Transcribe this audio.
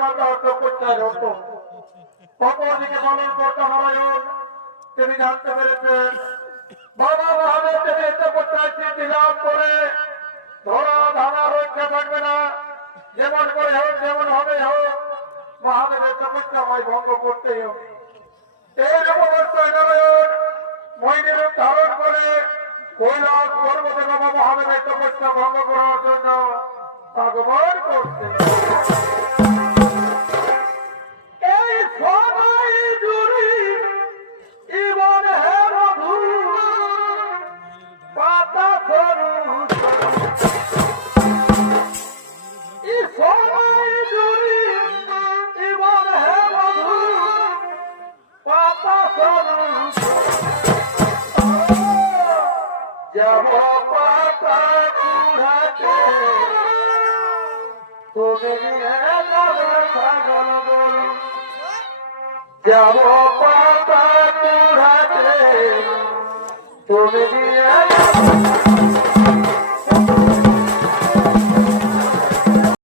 মাতা তপস্যায় রত। অপরদিকে পালন কর্তা নারায়ণ তিনি জানতে পেরেছেন বাবা মহাদেব যদি তপস্যায় সিদ্ধি লাভ করে ধরা ধারা রক্ষা থাকবে না, যেমন করে হোক যেমন হবে হোক মহাদেবের তপস্যাময় ভঙ্গ করতেই হবে। এই অবস্থায় নারায়ণ মহিনী রূপ ধারণ করে কৈলাস পর্বতে বাবা মহাদেবের তপস্যা ভঙ্গ করার জন্য আগমন করতে। এই সময় জুড়ি জীবন হে বধূ পাতা সরু, এই সময় জুড়ি জীবন হে বধূ পাতা সরু, যাব পাতা কুড়াতে তুমি ছাগল বল, যাব পাতা কুড়াতে তুমি